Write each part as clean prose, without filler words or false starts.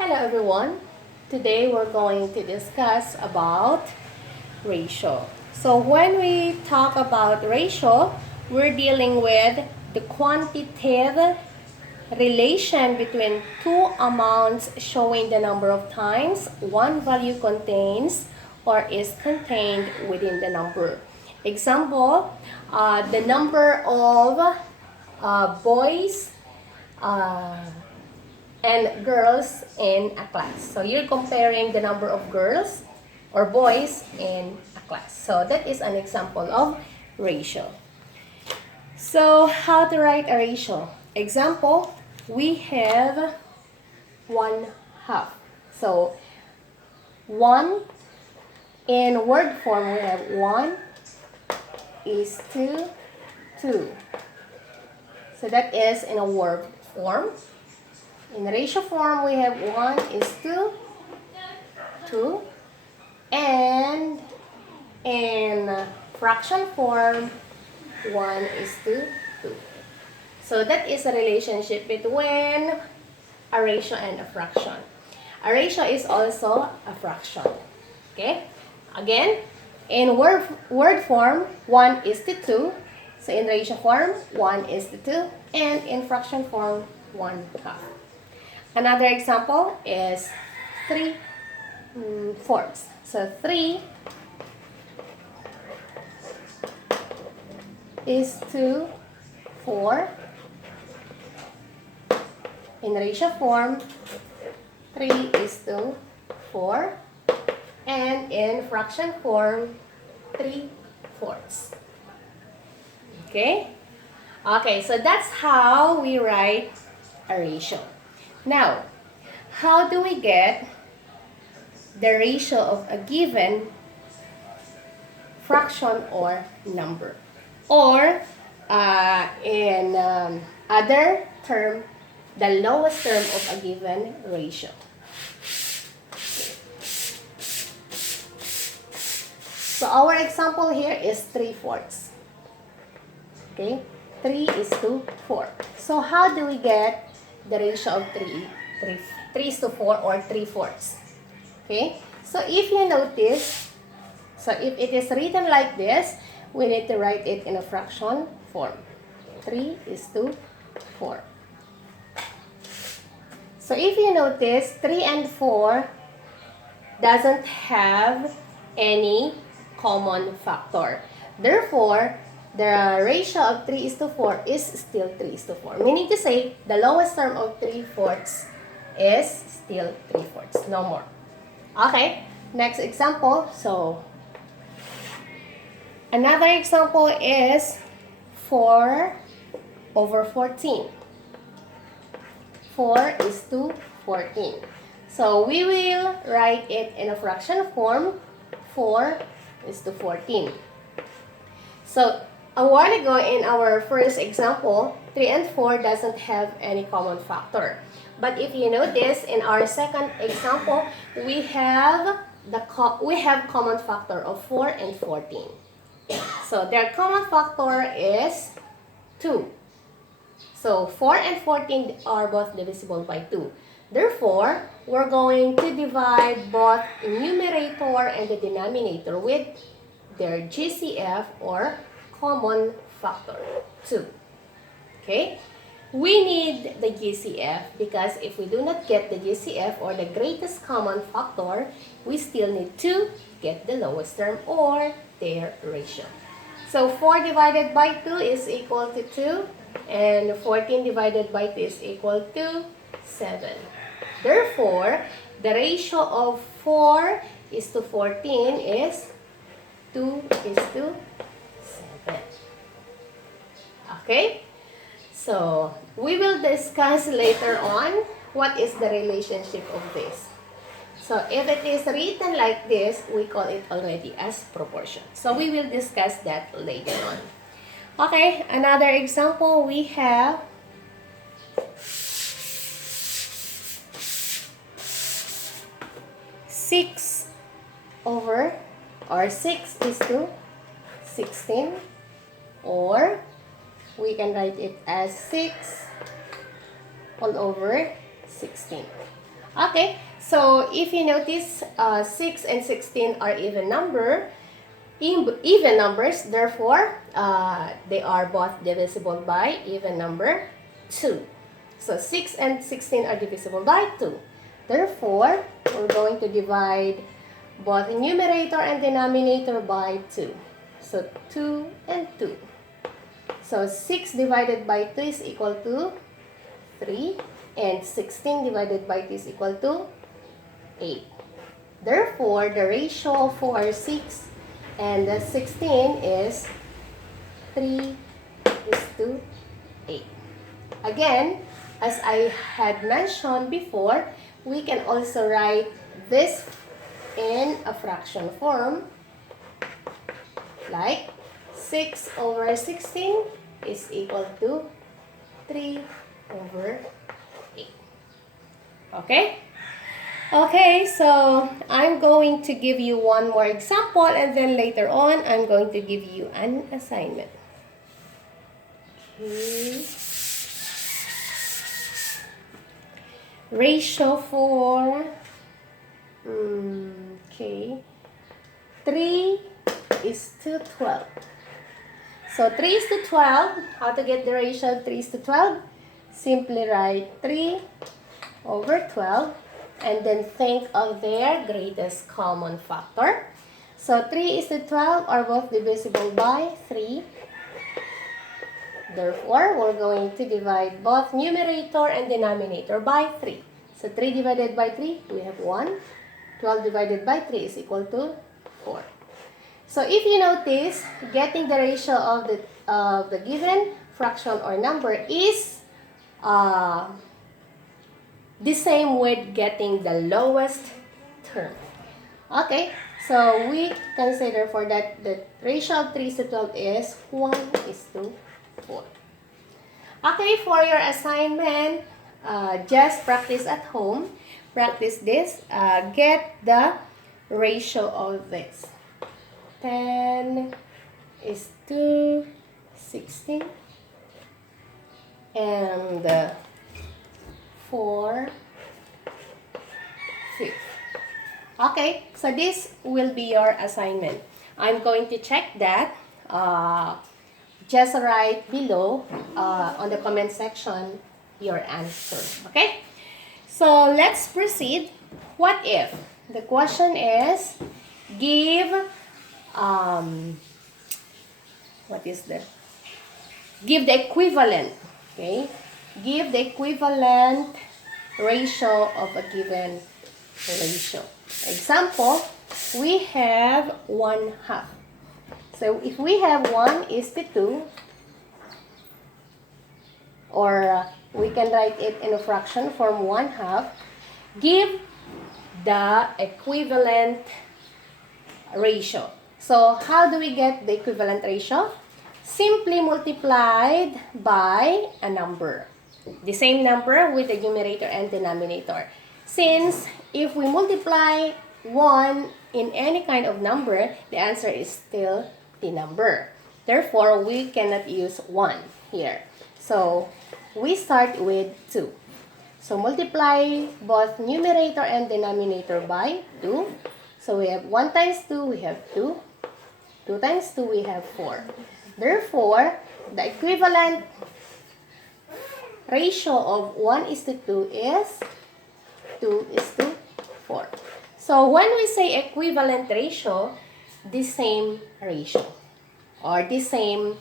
Hello everyone. Today we're going to discuss about ratio. So when we talk about ratio, we're dealing with the quantitative relation between two amounts showing the number of times one value contains or is contained within the number. Example, the number of boys and girls in a class. So you're comparing the number of girls or boys in a class. So that is an example of ratio. So how to write a ratio? Example, we have 1/2. So 1 in word form we have 1:2. So that is in a word form. In ratio form, we have 1:2. And in fraction form, 1:2. So that is a relationship between a ratio and a fraction. A ratio is also a fraction. Okay? Again, in word form, 1:2. So in ratio form, 1:2. And in fraction form, 1/2. Another example is 3/4. So 3:4. In ratio form, 3:4. And in fraction form, 3/4. Okay? Okay, so that's how we write a ratio. Now, how do we get the ratio of a given fraction or number? Or, in other term, the lowest term of a given ratio. So our example here is 3/4. Okay, 3:4. So how do we get the ratio of 3:4 or 3/4? Okay, so if you notice, so if it is written like this, we need to write it in a fraction form. 3:4. So if you notice, 3 and 4 doesn't have any common factor. Therefore, the ratio of 3:4 is still 3:4. Meaning to say, the lowest term of 3/4 is still 3/4. No more. Okay, next example. So, another example is 4/14. 4:14. So, we will write it in a fraction form, 4:14. So, a while ago in our first example, 3 and 4 doesn't have any common factor. But if you notice, in our second example, we have common factor of 4 and 14. So their common factor is 2. So 4 and 14 are both divisible by 2. Therefore, we're going to divide both numerator and the denominator with their GCF or common factor, 2. Okay? We need the GCF because if we do not get the GCF or the greatest common factor, we still need to get the lowest term or their ratio. So 4 divided by 2 is equal to 2 and 14 divided by 2 is equal to 7. Therefore, the ratio of 4:14 is 2:7. Okay? So, we will discuss later on what is the relationship of this. So, if it is written like this, we call it already as proportion. So, we will discuss that later on. Okay, another example we have 6/16, or we can write it as 6 all over 16. Okay, so if you notice, 6 and 16 are even numbers, therefore, they are both divisible by even number 2. So 6 and 16 are divisible by 2. Therefore, we're going to divide both numerator and denominator by 2. So 2 and 2. So 6 divided by 2 is equal to 3. And 16 divided by 2 is equal to 8. Therefore, the ratio for 6 and 16 is 3 is to 8. Again, as I had mentioned before, we can also write this in a fraction form, like 6 over 16 is equal to 3 over 8. Okay? Okay, so I'm going to give you one more example, and then later on, I'm going to give you an assignment. Okay. Ratio for, 3 is to 12. So 3 is to 12. How to get the ratio of 3 is to 12? Simply write 3 over 12 and then think of their greatest common factor. So 3 is to 12 are both divisible by 3. Therefore, we're going to divide both numerator and denominator by 3. So 3 divided by 3, we have 1. 12 divided by 3 is equal to 4. So if you notice, getting the ratio of the given fraction or number is the same with getting the lowest term. Okay, so we consider for that the ratio of 3 is to 12 is 1 is to 4. Okay, for your assignment, just practice at home. Practice this. Get the ratio of this. 10 is to 16. And 4 5. Okay, so this will be your assignment. I'm going to check that. Just write below on the comment section your answer. Okay? So let's proceed. What if? The question is, give, what is that? Give the equivalent. Okay? Give the equivalent ratio of a given ratio. Example, we have 1/2. So if we have 1 is to 2, or we can write it in a fraction form 1/2, give the equivalent ratio. So how do we get the equivalent ratio? Simply multiplied by a number. The same number with the numerator and denominator. Since if we multiply 1 in any kind of number, the answer is still the number. Therefore, we cannot use 1 here. So, we start with 2. So, multiply both numerator and denominator by 2. So, we have 1 times 2, we have 2. 2 times 2, we have 4. Therefore, the equivalent ratio of 1 is to 2 is 2 is to 4. So, when we say equivalent ratio, the same ratio or the same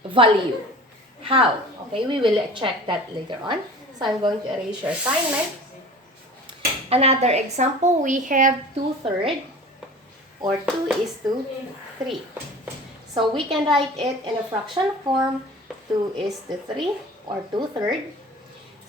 value. How? Okay, we will check that later on. So, I'm going to erase your assignment. Another example, we have 2/3 or 2 is to 3. So, we can write it in a fraction form, 2 is to 3 or 2/3.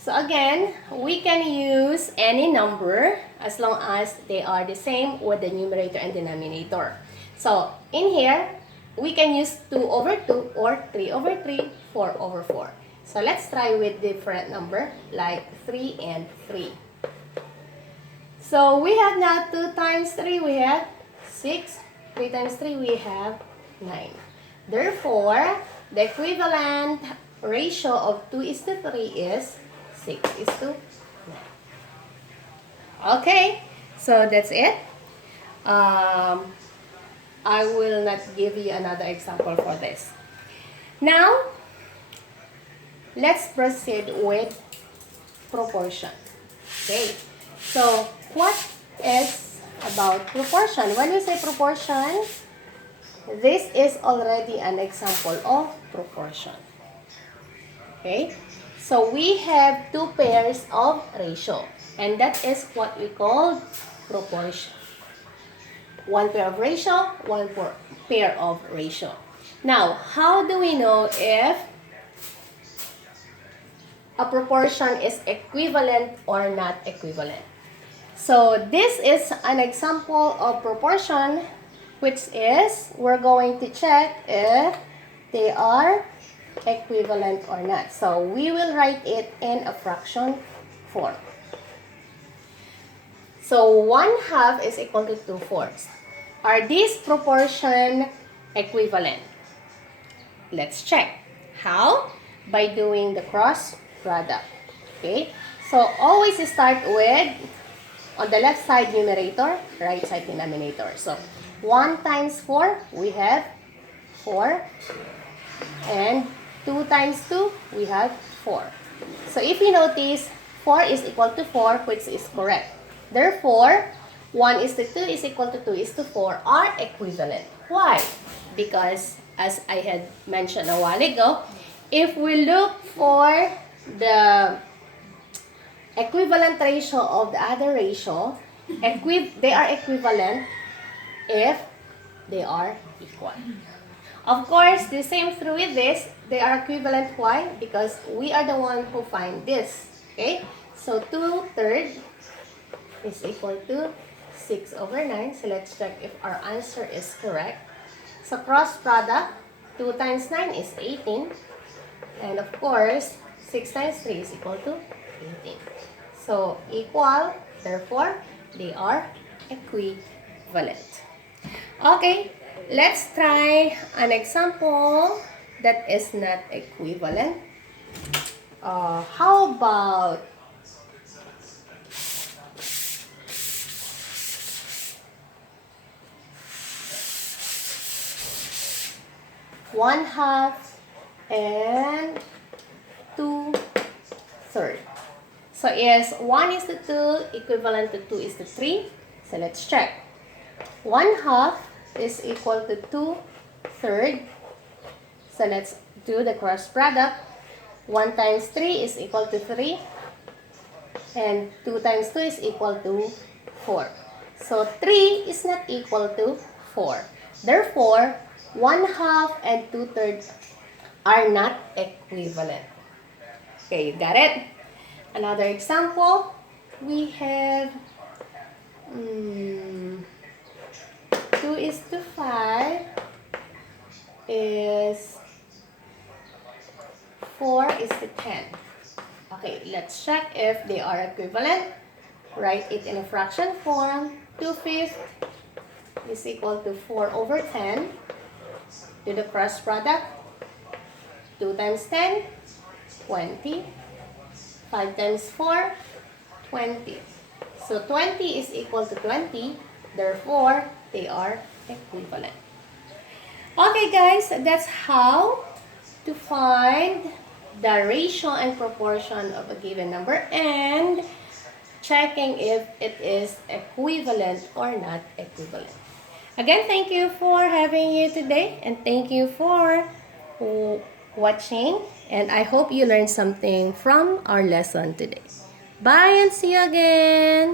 So again, we can use any number as long as they are the same with the numerator and denominator. So in here, we can use 2 over 2 or 3 over 3, 4 over 4. So let's try with different number like 3 and 3. So we have now 2 times 3, we have 6. 3 times 3, we have 9. Therefore, the equivalent ratio of 2 is to 3 is 6 is to Okay, so that's it. I will not give you another example for this. Now, let's proceed with proportion. Okay, so what is about proportion? When we say proportion, this is already an example of proportion. Okay, so we have two pairs of ratio, and that is what we call proportion. One pair of ratio, one pair of ratio. Now, how do we know if a proportion is equivalent or not equivalent? So, this is an example of proportion, which is, we're going to check if they are equivalent or not. So, we will write it in a fraction form. So, 1/2 is equal to 2/4. Are these proportion equivalent? Let's check. How? By doing the cross product. Okay? So, always start with, on the left side numerator, right side denominator. So, 1 times 4, we have 4. And 2 times 2, we have 4. So, if you notice, 4 is equal to 4, which is correct. Therefore, 1 is to 2 is equal to 2 is to 4 are equivalent. Why? Because, as I had mentioned a while ago, if we look for the equivalent ratio of the other ratio, they are equivalent if they are equal. Of course, the same through with this, they are equivalent. Why? Because we are the one who find this. Okay? So, 2/3 is equal to 6/9. So, let's check if our answer is correct. So, cross product, 2 times 9 is 18. And of course, 6 times 3 is equal to 18. So, equal, therefore, they are equivalent. Okay, let's try an example that is not equivalent. How about 1/2 and 2/3. So, is 1 is to 2 equivalent to 2 is to 3? So, let's check. 1/2 is equal to 2/3. So, let's do the cross product. 1 times 3 is equal to 3. And 2 times 2 is equal to 4. So, 3 is not equal to 4. Therefore, 1/2 and 2/3 are not equivalent. Okay, you got it? Another example, we have 2 is to 5 is 4 is to 10. Okay, let's check if they are equivalent. Write it in a fraction form. 2/5 is equal to 4/10. Do the cross product. 2 times 10, 20. 5 times 4, 20. So, 20 is equal to 20. Therefore, they are equivalent. Okay, guys, that's how to find the ratio and proportion of a given number and checking if it is equivalent or not equivalent. Again, thank you for having you today, and thank you for watching, and I hope you learned something from our lesson today. Bye and see you again!